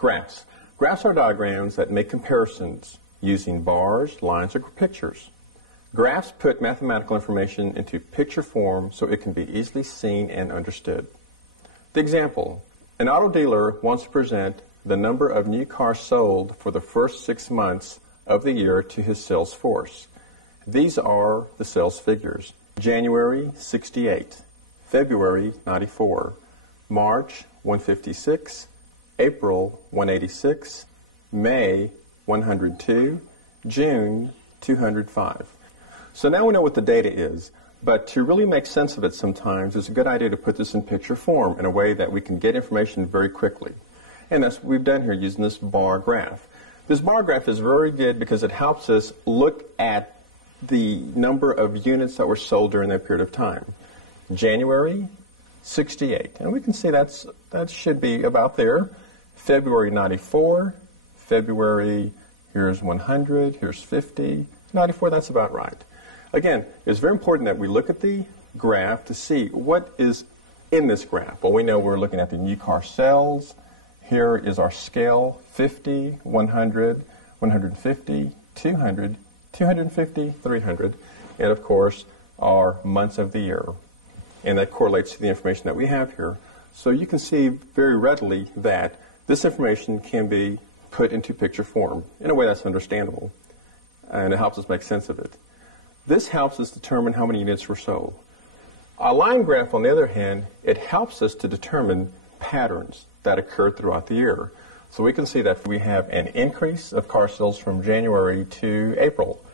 Graphs. Graphs are diagrams that make comparisons using bars, lines, or pictures. Graphs put mathematical information into picture form so it can be easily seen and understood. The example, an auto dealer wants to present the number of new cars sold for the first 6 months of the year to his sales force. These are the sales figures. January, 68. February, 94. March, 156. April, 186. May, 102. June, 205. So now we know what the data is, but to really make sense of it sometimes, it's a good idea to put this in picture form in a way that we can get information very quickly. And that's what we've done here using this bar graph. This bar graph is very good because it helps us look at the number of units that were sold during that period of time. January, 68. And we can see that should be about there. February, 94. February, here's 100. Here's 50. 94, that's about right. Again, it's very important that we look at the graph to see what is in this graph. Well, we know we're looking at the new car sales. Here is our scale, 50, 100, 150, 200, 250, 300, and of course, our months of the year. And that correlates to the information that we have here. So you can see very readily that this information can be put into picture form in a way that's understandable, and it helps us make sense of it. This helps us determine how many units were sold. A line graph, on the other hand, it helps us to determine patterns that occurred throughout the year. So we can see that we have an increase of car sales from January to April.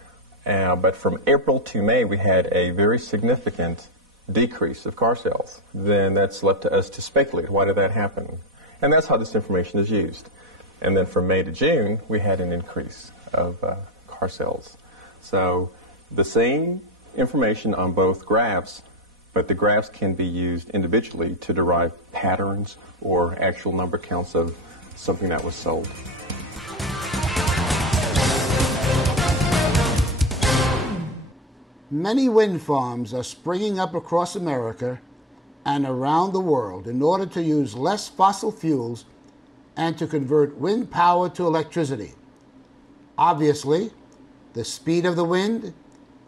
But from April to May, we had a very significant decrease of car sales. Then that's left to us to speculate, why did that happen? And that's how this information is used. And then from May to June, we had an increase of car sales. So the same information on both graphs, but the graphs can be used individually to derive patterns or actual number counts of something that was sold. Many wind farms are springing up across America and around the world in order to use less fossil fuels and to convert wind power to electricity. Obviously, the speed of the wind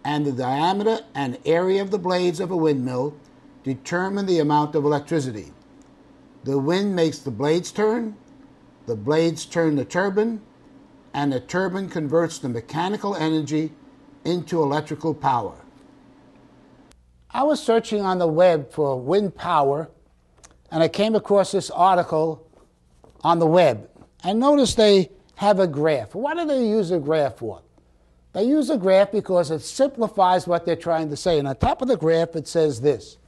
and the diameter and area of the blades of a windmill determine the amount of electricity. The wind makes the blades turn turn the turbine, and the turbine converts the mechanical energy into electrical power. I was searching on the web for wind power, and I came across this article on the web. I noticed they have a graph. What do they use a graph for? They use a graph because it simplifies what they're trying to say. And on top of the graph, it says this.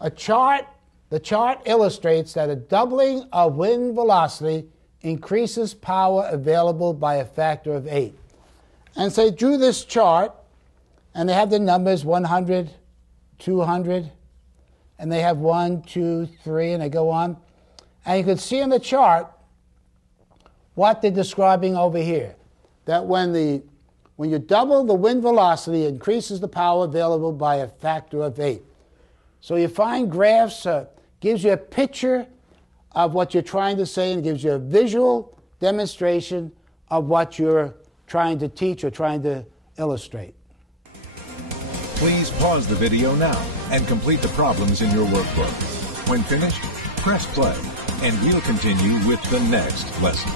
The chart illustrates that a doubling of wind velocity increases power available by a factor of 8. And so they drew this chart, and they have the numbers 100, 200, and they have 1, 2, 3, and they go on. And you can see in the chart what they're describing over here. That when you double the wind velocity, it increases the power available by a factor of 8. So you find graphs, gives you a picture of what you're trying to say and gives you a visual demonstration of what you're trying to teach or trying to illustrate. Please pause the video now and complete the problems in your workbook. When finished, press play, and we'll continue with the next lesson.